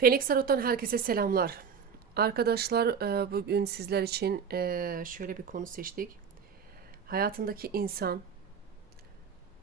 Phoenix Tarot'tan herkese selamlar. Arkadaşlar e, bugün sizler için e, şöyle bir konu seçtik. Hayatındaki insan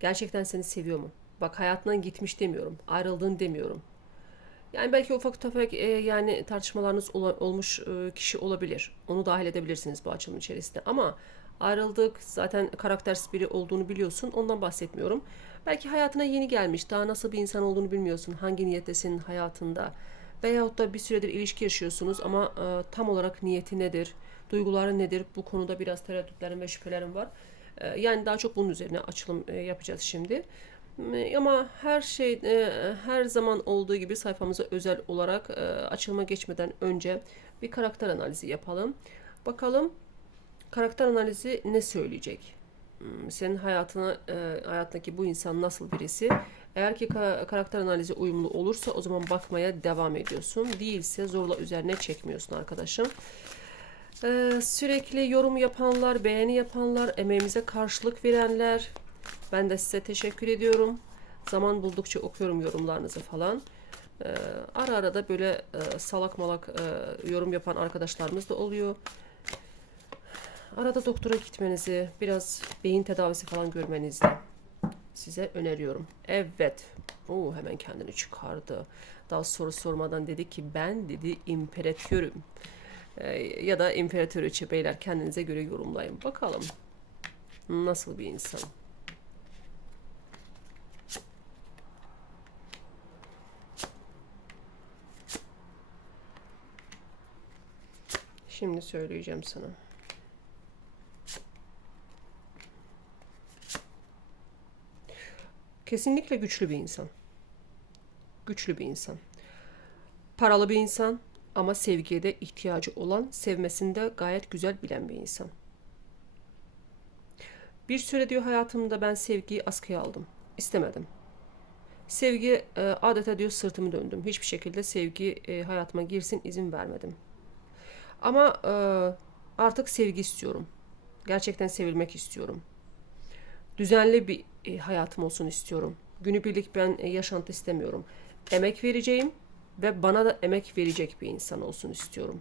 gerçekten seni seviyor mu? Bak hayatından gitmiş demiyorum, ayrıldığın demiyorum. Yani belki ufak tefek e, yani tartışmalarınız olmuş kişi olabilir. Onu dahil edebilirsiniz bu açılım içerisinde. Ama ayrıldık zaten karaktersiz biri olduğunu biliyorsun. Ondan bahsetmiyorum. Belki hayatına yeni gelmiş. Daha nasıl bir insan olduğunu bilmiyorsun. Hangi niyettesin hayatında. Veyahut da bir süredir ilişki yaşıyorsunuz ama e, tam olarak niyeti nedir? Duyguları nedir? Bu konuda biraz tereddütlerim ve şüphelerim var. E, yani daha çok bunun üzerine açılım e, yapacağız şimdi. E, Ama her şey e, her zaman olduğu gibi sayfamıza özel olarak e, açılıma geçmeden önce bir karakter analizi yapalım. Bakalım karakter analizi ne söyleyecek? Hmm, Senin hayatına e, hayattaki bu insan nasıl birisi? Eğer ki ka- karakter analizi uyumlu olursa o zaman bakmaya devam ediyorsun. Değilse zorla üzerine çekmiyorsun arkadaşım. Ee, sürekli yorum yapanlar, beğeni yapanlar, emeğimize karşılık verenler. Ben de size teşekkür ediyorum. Zaman buldukça okuyorum yorumlarınızı falan. Ee, ara ara da böyle e, salak malak e, yorum yapan arkadaşlarımız da oluyor. Arada doktora gitmenizi, biraz beyin tedavisi falan görmenizi size öneriyorum. Evet. Oo, hemen kendini çıkardı. Daha soru sormadan dedi ki ben dedi imperatörüm. Ee, ya da imparatoriçe beyler kendinize göre yorumlayın. Bakalım nasıl bir insan. Şimdi söyleyeceğim sana. Kesinlikle güçlü bir insan. Güçlü bir insan. Paralı bir insan ama sevgiye de ihtiyacı olan, sevmesini de gayet güzel bilen bir insan. Bir süre diyor hayatımda ben sevgiyi askıya aldım. İstemedim. Sevgi e, adeta diyor sırtımı döndüm. Hiçbir şekilde sevgi e, hayatıma girsin izin vermedim. Ama e, artık sevgi istiyorum. Gerçekten sevilmek istiyorum düzenli bir e, hayatım olsun istiyorum. Günübirlik ben e, yaşantı istemiyorum. Emek vereceğim ve bana da emek verecek bir insan olsun istiyorum.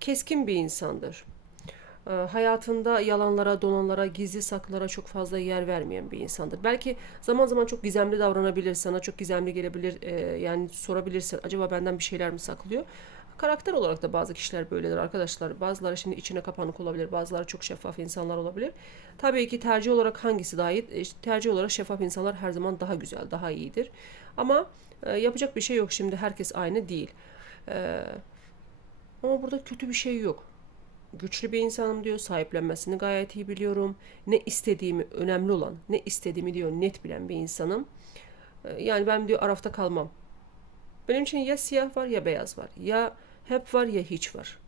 Keskin bir insandır. E, hayatında yalanlara, dolanlara, gizli saklara çok fazla yer vermeyen bir insandır. Belki zaman zaman çok gizemli davranabilir, sana çok gizemli gelebilir. E, yani sorabilirsin, acaba benden bir şeyler mi saklıyor? Karakter olarak da bazı kişiler böyledir arkadaşlar. Bazıları şimdi içine kapanık olabilir, bazıları çok şeffaf insanlar olabilir. Tabii ki tercih olarak hangisi daha iyi? Tercih olarak şeffaf insanlar her zaman daha güzel, daha iyidir. Ama e, yapacak bir şey yok şimdi herkes aynı değil. E, ama burada kötü bir şey yok. Güçlü bir insanım diyor, sahiplenmesini gayet iyi biliyorum. Ne istediğimi önemli olan, ne istediğimi diyor net bilen bir insanım. E, yani ben diyor arafta kalmam. Benim için ya siyah var ya beyaz var. Ya hep var ya hiç var.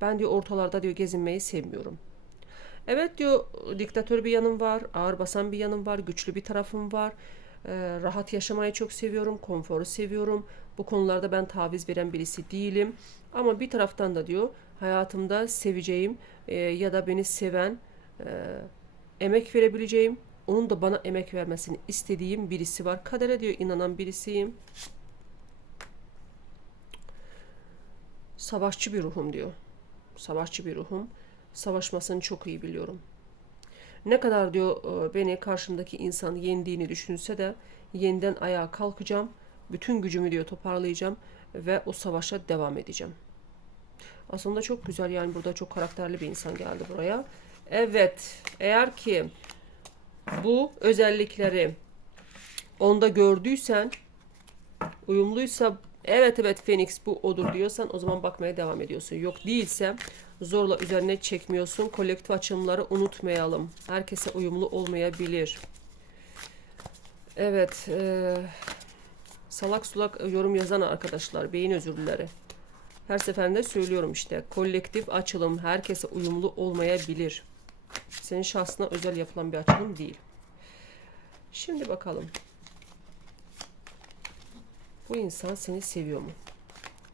Ben diyor ortalarda diyor gezinmeyi sevmiyorum. Evet diyor diktatör bir yanım var, ağır basan bir yanım var, güçlü bir tarafım var. Ee, rahat yaşamayı çok seviyorum, konforu seviyorum. Bu konularda ben taviz veren birisi değilim. Ama bir taraftan da diyor hayatımda seveceğim e, ya da beni seven, e, emek verebileceğim, onun da bana emek vermesini istediğim birisi var. Kadere diyor inanan birisiyim. Savaşçı bir ruhum diyor. Savaşçı bir ruhum. Savaşmasını çok iyi biliyorum. Ne kadar diyor e, beni karşımdaki insan yendiğini düşünse de yeniden ayağa kalkacağım. Bütün gücümü diyor toparlayacağım ve o savaşa devam edeceğim. Aslında çok güzel yani burada çok karakterli bir insan geldi buraya. Evet eğer ki bu özellikleri onda gördüysen uyumluysa evet evet Phoenix bu odur diyorsan o zaman bakmaya devam ediyorsun. Yok değilse zorla üzerine çekmiyorsun. Kolektif açılımları unutmayalım. Herkese uyumlu olmayabilir. Evet. E, salak sulak yorum yazan arkadaşlar. Beyin özürlüleri. Her seferinde söylüyorum işte. Kolektif açılım herkese uyumlu olmayabilir. Senin şahsına özel yapılan bir açılım değil. Şimdi bakalım. Bu insan seni seviyor mu?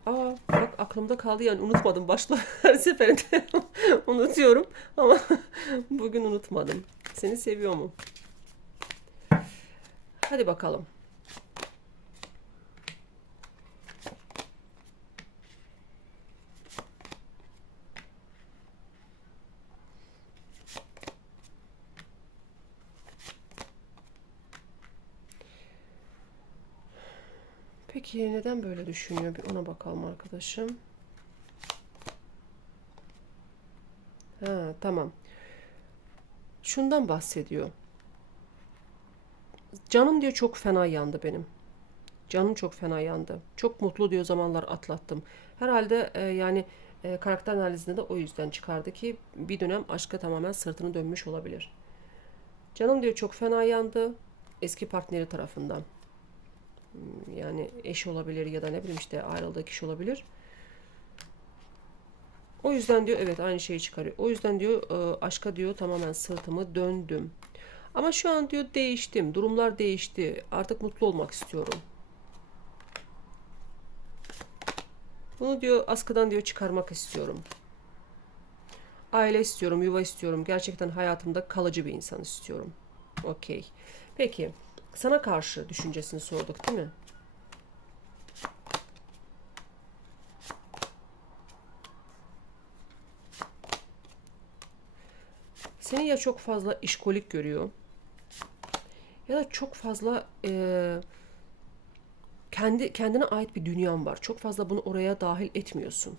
Aa bak aklımda kaldı yani unutmadım başta her seferinde unutuyorum ama bugün unutmadım. Seni seviyor mu? Hadi bakalım. Peki neden böyle düşünüyor? Bir ona bakalım arkadaşım. Ha, tamam. Şundan bahsediyor. Canım diyor çok fena yandı benim. Canım çok fena yandı. Çok mutlu diyor zamanlar atlattım. Herhalde e, yani e, karakter analizinde de o yüzden çıkardı ki bir dönem aşka tamamen sırtını dönmüş olabilir. Canım diyor çok fena yandı eski partneri tarafından. Yani eş olabilir ya da ne bileyim işte ayrıldığı kişi olabilir. O yüzden diyor evet aynı şeyi çıkarıyor. O yüzden diyor e, aşka diyor tamamen sırtımı döndüm. Ama şu an diyor değiştim. Durumlar değişti. Artık mutlu olmak istiyorum. Bunu diyor askıdan diyor çıkarmak istiyorum. Aile istiyorum, yuva istiyorum. Gerçekten hayatımda kalıcı bir insan istiyorum. Okey. Peki, sana karşı düşüncesini sorduk değil mi? Seni ya çok fazla işkolik görüyor ya da çok fazla eee, kendi kendine ait bir dünyan var. Çok fazla bunu oraya dahil etmiyorsun.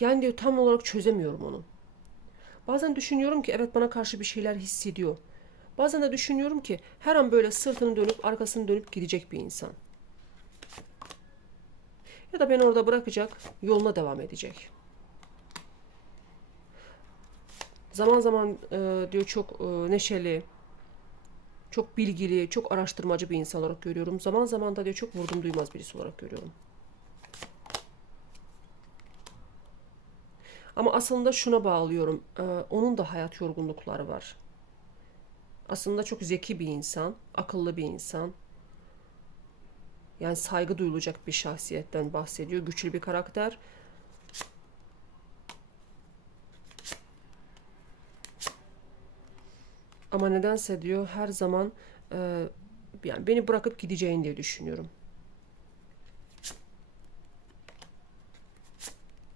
Yani diyor tam olarak çözemiyorum onu. Bazen düşünüyorum ki evet bana karşı bir şeyler hissediyor. Bazen de düşünüyorum ki her an böyle sırtını dönüp arkasını dönüp gidecek bir insan. Ya da beni orada bırakacak, yoluna devam edecek. Zaman zaman e, diyor çok e, neşeli, çok bilgili, çok araştırmacı bir insan olarak görüyorum. Zaman zaman da diyor çok vurdum duymaz birisi olarak görüyorum. Ama aslında şuna bağlıyorum. e, onun da hayat yorgunlukları var. Aslında çok zeki bir insan, akıllı bir insan. Yani saygı duyulacak bir şahsiyetten bahsediyor. Güçlü bir karakter. Ama nedense diyor her zaman e, yani beni bırakıp gideceğin diye düşünüyorum.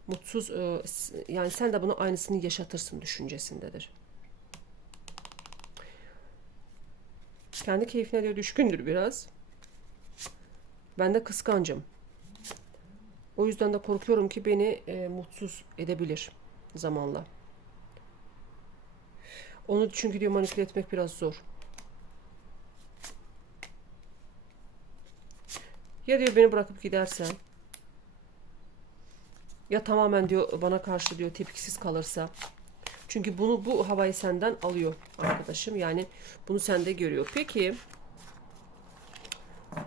Mutsuz e, yani sen de bunu aynısını yaşatırsın düşüncesindedir. Kendi keyfine diyor düşkündür biraz. Ben de kıskancım. O yüzden de korkuyorum ki beni e, mutsuz edebilir zamanla. Onu çünkü diyor manipüle etmek biraz zor. Ya diyor beni bırakıp gidersen ya tamamen diyor bana karşı diyor tepkisiz kalırsa. Çünkü bunu bu havayı senden alıyor arkadaşım. Yani bunu sende görüyor. Peki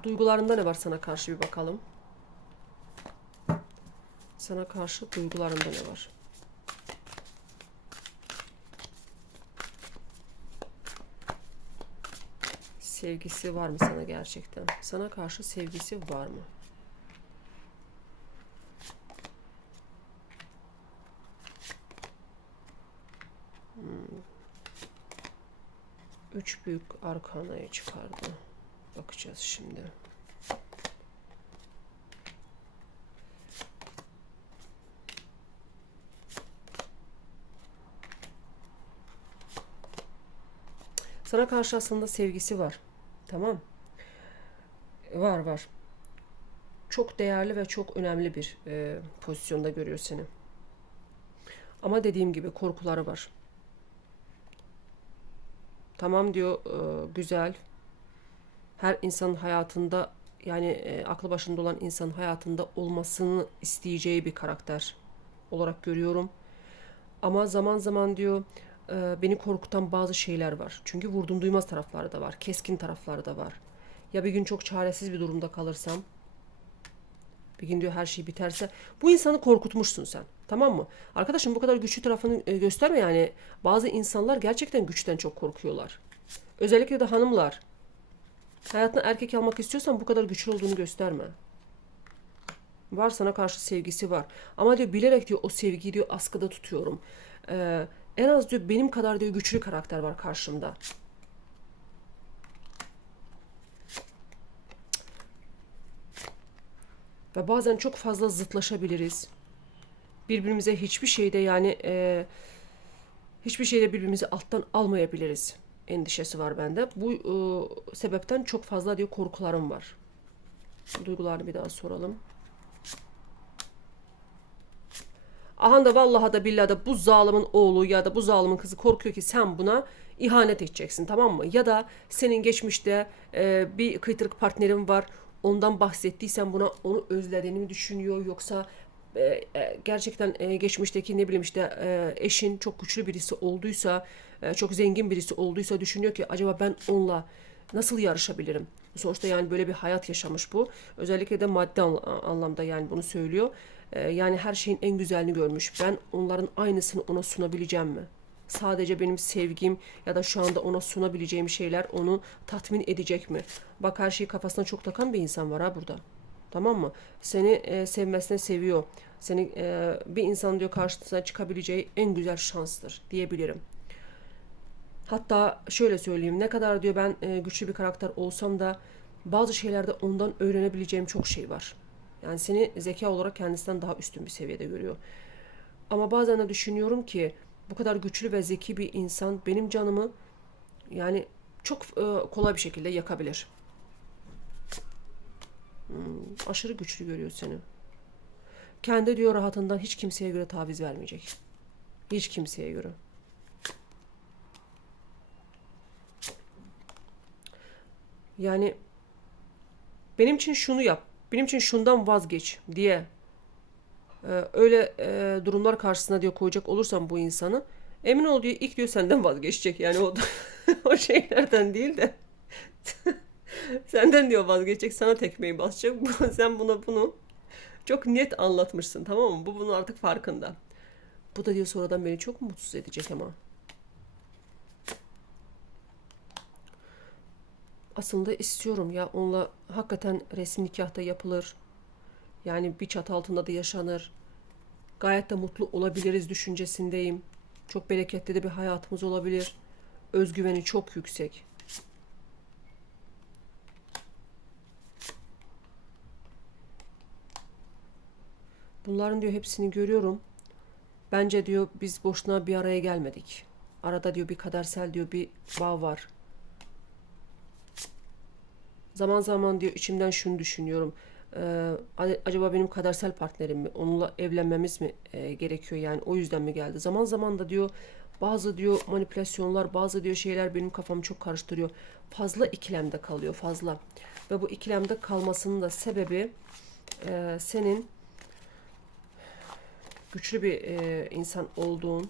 duygularında ne var sana karşı bir bakalım. Sana karşı duygularında ne var? Sevgisi var mı sana gerçekten? Sana karşı sevgisi var mı? Hmm. Büyük arkanayı çıkardı. Bakacağız şimdi. Sana karşı aslında sevgisi var. Tamam. Var var. Çok değerli ve çok önemli bir e, pozisyonda görüyor seni. Ama dediğim gibi korkuları var. Tamam diyor e, güzel. Her insanın hayatında yani e, aklı başında olan insanın hayatında olmasını isteyeceği bir karakter olarak görüyorum. Ama zaman zaman diyor e, beni korkutan bazı şeyler var. Çünkü vurdum duymaz tarafları da var. Keskin tarafları da var. Ya bir gün çok çaresiz bir durumda kalırsam bir gün diyor her şey biterse bu insanı korkutmuşsun sen. Tamam mı? Arkadaşım bu kadar güçlü tarafını e, gösterme yani. Bazı insanlar gerçekten güçten çok korkuyorlar. Özellikle de hanımlar. Hayatına erkek almak istiyorsan bu kadar güçlü olduğunu gösterme. Var sana karşı sevgisi var. Ama diyor bilerek diyor o sevgiyi diyor askıda tutuyorum. Ee, en az diyor benim kadar diyor güçlü karakter var karşımda. Ve bazen çok fazla zıtlaşabiliriz. Birbirimize hiçbir şeyde yani e, hiçbir şeyle birbirimizi alttan almayabiliriz endişesi var bende. Bu e, sebepten çok fazla diyor korkularım var. Duygularını bir daha soralım. Aha da vallahi da billahi da bu zalimin oğlu ya da bu zalimin kızı korkuyor ki sen buna ihanet edeceksin tamam mı? Ya da senin geçmişte e, bir kıytırık partnerin var ondan bahsettiysen buna onu özlediğini mi düşünüyor yoksa e, e, gerçekten e, geçmişteki ne bileyim işte eşin çok güçlü birisi olduysa çok zengin birisi olduysa düşünüyor ki acaba ben onunla nasıl yarışabilirim? Sonuçta yani böyle bir hayat yaşamış bu. Özellikle de maddi anla- anlamda yani bunu söylüyor. Yani her şeyin en güzelini görmüş. Ben onların aynısını ona sunabileceğim mi? Sadece benim sevgim ya da şu anda ona sunabileceğim şeyler onu tatmin edecek mi? Bak her şeyi kafasına çok takan bir insan var ha burada. Tamam mı? Seni e, sevmesine seviyor. Seni e, bir insan diyor karşısına çıkabileceği en güzel şanstır diyebilirim. Hatta şöyle söyleyeyim ne kadar diyor ben e, güçlü bir karakter olsam da bazı şeylerde ondan öğrenebileceğim çok şey var. Yani seni zeka olarak kendisinden daha üstün bir seviyede görüyor. Ama bazen de düşünüyorum ki bu kadar güçlü ve zeki bir insan benim canımı yani çok e, kolay bir şekilde yakabilir. Hmm, aşırı güçlü görüyor seni. Kendi diyor rahatından hiç kimseye göre taviz vermeyecek. Hiç kimseye göre. Yani benim için şunu yap, benim için şundan vazgeç diye e, öyle e, durumlar karşısına diyor koyacak olursam bu insanı emin ol diyor ilk diyor senden vazgeçecek. Yani o o şeylerden değil de senden diyor vazgeçecek sana tekmeyi basacak. Sen buna bunu çok net anlatmışsın tamam mı? Bu bunun artık farkında. Bu da diyor sonradan beni çok mutsuz edecek ama. Aslında istiyorum ya onunla hakikaten resmi nikahta yapılır yani bir çatı altında da yaşanır gayet de mutlu olabiliriz düşüncesindeyim. Çok bereketli de bir hayatımız olabilir. Özgüveni çok yüksek. Bunların diyor hepsini görüyorum. Bence diyor biz boşuna bir araya gelmedik. Arada diyor bir kadersel diyor bir bağ var. Zaman zaman diyor içimden şunu düşünüyorum. Ee, acaba benim kadersel partnerim mi? Onunla evlenmemiz mi e, gerekiyor yani o yüzden mi geldi? Zaman zaman da diyor bazı diyor manipülasyonlar, bazı diyor şeyler benim kafamı çok karıştırıyor. Fazla ikilemde kalıyor fazla. Ve bu ikilemde kalmasının da sebebi e, senin güçlü bir e, insan olduğun,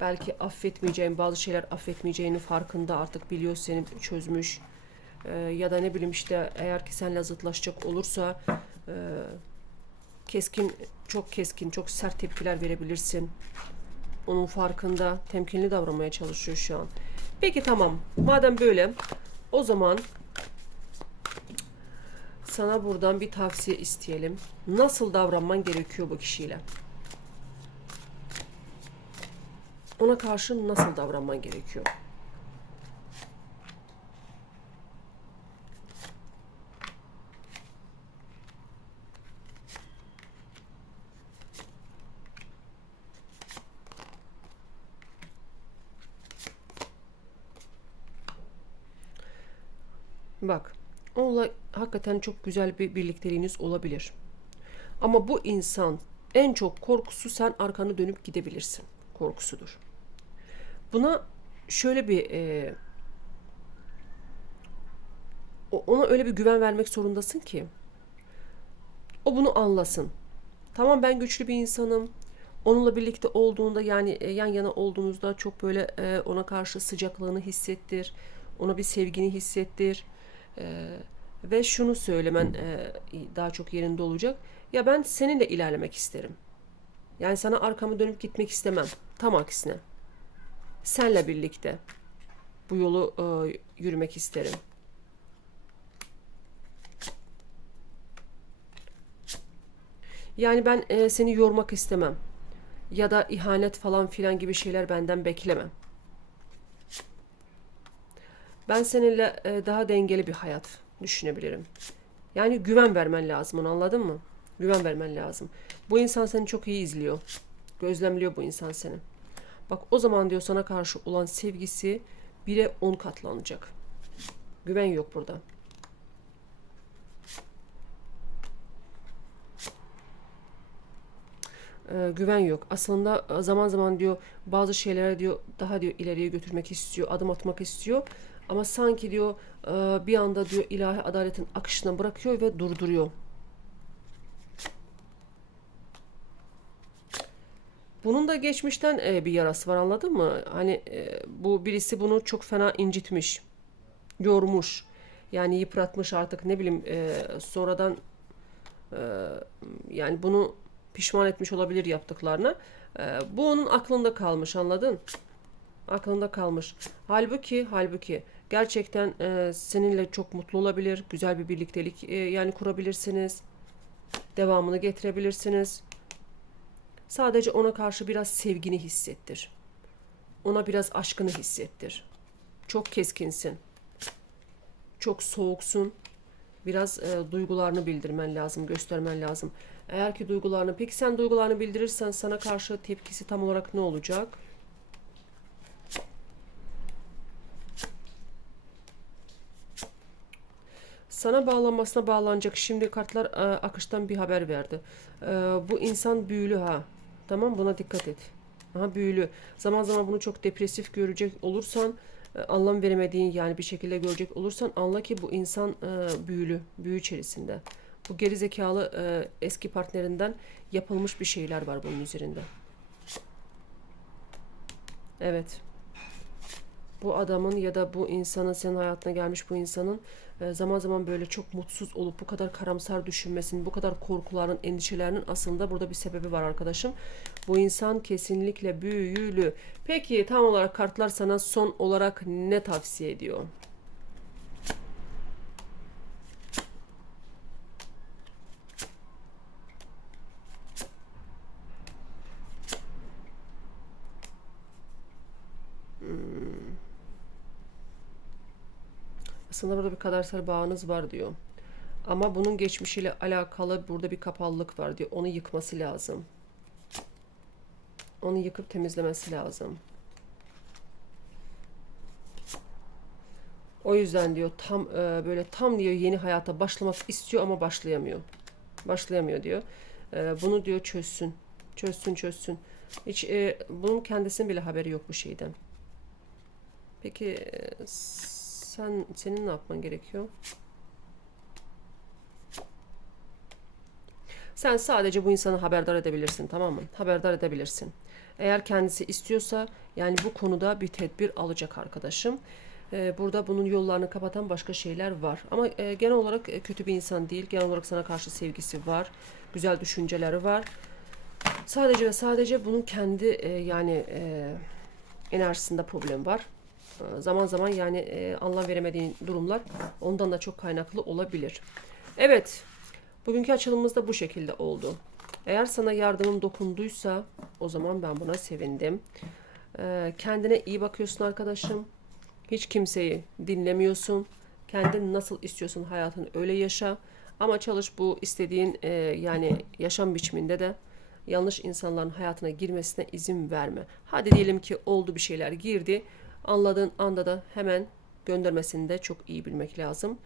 belki affetmeyeceğin bazı şeyler affetmeyeceğini farkında artık biliyor seni çözmüş. Ee, ya da ne bileyim işte eğer ki senle zıtlaşacak olursa e, keskin çok keskin çok sert tepkiler verebilirsin. Onun farkında temkinli davranmaya çalışıyor şu an. Peki tamam madem böyle o zaman sana buradan bir tavsiye isteyelim. Nasıl davranman gerekiyor bu kişiyle? Ona karşı nasıl davranman gerekiyor? Bak, onunla hakikaten çok güzel bir birlikteliğiniz olabilir. Ama bu insan en çok korkusu sen arkanı dönüp gidebilirsin. Korkusudur. Buna şöyle bir e, ona öyle bir güven vermek zorundasın ki o bunu anlasın. Tamam ben güçlü bir insanım. Onunla birlikte olduğunda yani e, yan yana olduğunuzda çok böyle e, ona karşı sıcaklığını hissettir. Ona bir sevgini hissettir. E, ve şunu söylemen e, daha çok yerinde olacak. Ya ben seninle ilerlemek isterim. Yani sana arkamı dönüp gitmek istemem. Tam aksine. Senle birlikte bu yolu e, yürümek isterim. Yani ben e, seni yormak istemem. Ya da ihanet falan filan gibi şeyler benden beklemem. Ben seninle e, daha dengeli bir hayat düşünebilirim. Yani güven vermen lazım onu anladın mı? Güven vermen lazım. Bu insan seni çok iyi izliyor. Gözlemliyor bu insan seni. Bak o zaman diyor sana karşı olan sevgisi bire on katlanacak. Güven yok burada. Ee, güven yok. Aslında e, zaman zaman diyor bazı şeylere diyor daha diyor ileriye götürmek istiyor, adım atmak istiyor. Ama sanki diyor e, bir anda diyor ilahi adaletin akışına bırakıyor ve durduruyor. Bunun da geçmişten e, bir yarası var anladın mı? Hani e, bu birisi bunu çok fena incitmiş, yormuş. Yani yıpratmış artık ne bileyim sonradan yani bunu pişman etmiş olabilir yaptıklarına. Bu onun aklında kalmış anladın? Aklında kalmış. Halbuki halbuki gerçekten e, seninle çok mutlu olabilir. Güzel bir birliktelik e, yani kurabilirsiniz. Devamını getirebilirsiniz. Sadece ona karşı biraz sevgini hissettir. Ona biraz aşkını hissettir. Çok keskinsin. Çok soğuksun. Biraz e, duygularını bildirmen lazım, göstermen lazım. Eğer ki duygularını, peki sen duygularını bildirirsen sana karşı tepkisi tam olarak ne olacak? Sana bağlanmasına bağlanacak. Şimdi kartlar e, akıştan bir haber verdi. E, bu insan büyülü ha. Tamam buna dikkat et. Aha büyülü. Zaman zaman bunu çok depresif görecek olursan e, anlam veremediğin yani bir şekilde görecek olursan anla ki bu insan büyülü. Büyü içerisinde. Bu geri zekalı eski partnerinden yapılmış bir şeyler var bunun üzerinde. Evet bu adamın ya da bu insanın senin hayatına gelmiş bu insanın e, zaman zaman böyle çok mutsuz olup bu kadar karamsar düşünmesinin, bu kadar korkuların, endişelerinin aslında burada bir sebebi var arkadaşım. Bu insan kesinlikle büyülü. Peki tam olarak kartlar sana son olarak ne tavsiye ediyor? Aslında burada bir kadersel bağınız var diyor. Ama bunun geçmişiyle alakalı burada bir kapalılık var diyor. Onu yıkması lazım. Onu yıkıp temizlemesi lazım. O yüzden diyor tam e, böyle tam diyor yeni hayata başlamak istiyor ama başlayamıyor. Başlayamıyor diyor. E, bunu diyor çözsün. Çözsün çözsün. Hiç e, bunun kendisinin bile haberi yok bu şeyden. Peki e, sen senin ne yapman gerekiyor? Sen sadece bu insanı haberdar edebilirsin tamam mı? Haberdar edebilirsin. Eğer kendisi istiyorsa yani bu konuda bir tedbir alacak arkadaşım. Ee, burada bunun yollarını kapatan başka şeyler var. Ama e, genel olarak e, kötü bir insan değil. Genel olarak sana karşı sevgisi var. Güzel düşünceleri var. Sadece ve sadece bunun kendi e, yani e, enerjisinde problem var. Ee, zaman zaman yani e, anlam veremediğin durumlar ondan da çok kaynaklı olabilir. Evet, bugünkü açılımımız da bu şekilde oldu. Eğer sana yardımım dokunduysa o zaman ben buna sevindim. Ee, kendine iyi bakıyorsun arkadaşım. Hiç kimseyi dinlemiyorsun. Kendin nasıl istiyorsun hayatını öyle yaşa. Ama çalış bu istediğin e, yani yaşam biçiminde de yanlış insanların hayatına girmesine izin verme. Hadi diyelim ki oldu bir şeyler girdi. Anladığın anda da hemen göndermesini de çok iyi bilmek lazım.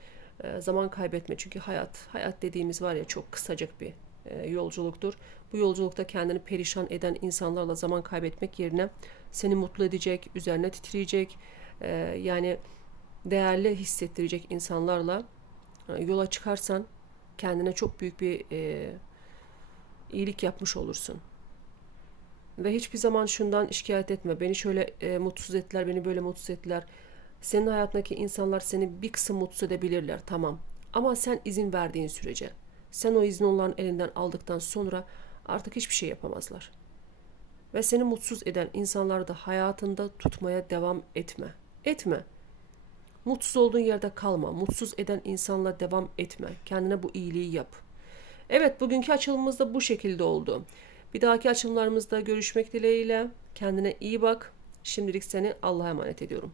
E, zaman kaybetme çünkü hayat, hayat dediğimiz var ya çok kısacık bir e, yolculuktur. Bu yolculukta kendini perişan eden insanlarla zaman kaybetmek yerine seni mutlu edecek, üzerine titreyecek, e, yani değerli hissettirecek insanlarla e, yola çıkarsan kendine çok büyük bir e, iyilik yapmış olursun. Ve hiçbir zaman şundan şikayet etme. Beni şöyle e, mutsuz ettiler, beni böyle mutsuz ettiler. Senin hayatındaki insanlar seni bir kısım mutsuz edebilirler, tamam. Ama sen izin verdiğin sürece, sen o izni onların elinden aldıktan sonra artık hiçbir şey yapamazlar. Ve seni mutsuz eden insanları da hayatında tutmaya devam etme. Etme. Mutsuz olduğun yerde kalma. Mutsuz eden insanla devam etme. Kendine bu iyiliği yap. Evet bugünkü açılımımız da bu şekilde oldu. Bir dahaki açılımlarımızda görüşmek dileğiyle. Kendine iyi bak. Şimdilik seni Allah'a emanet ediyorum.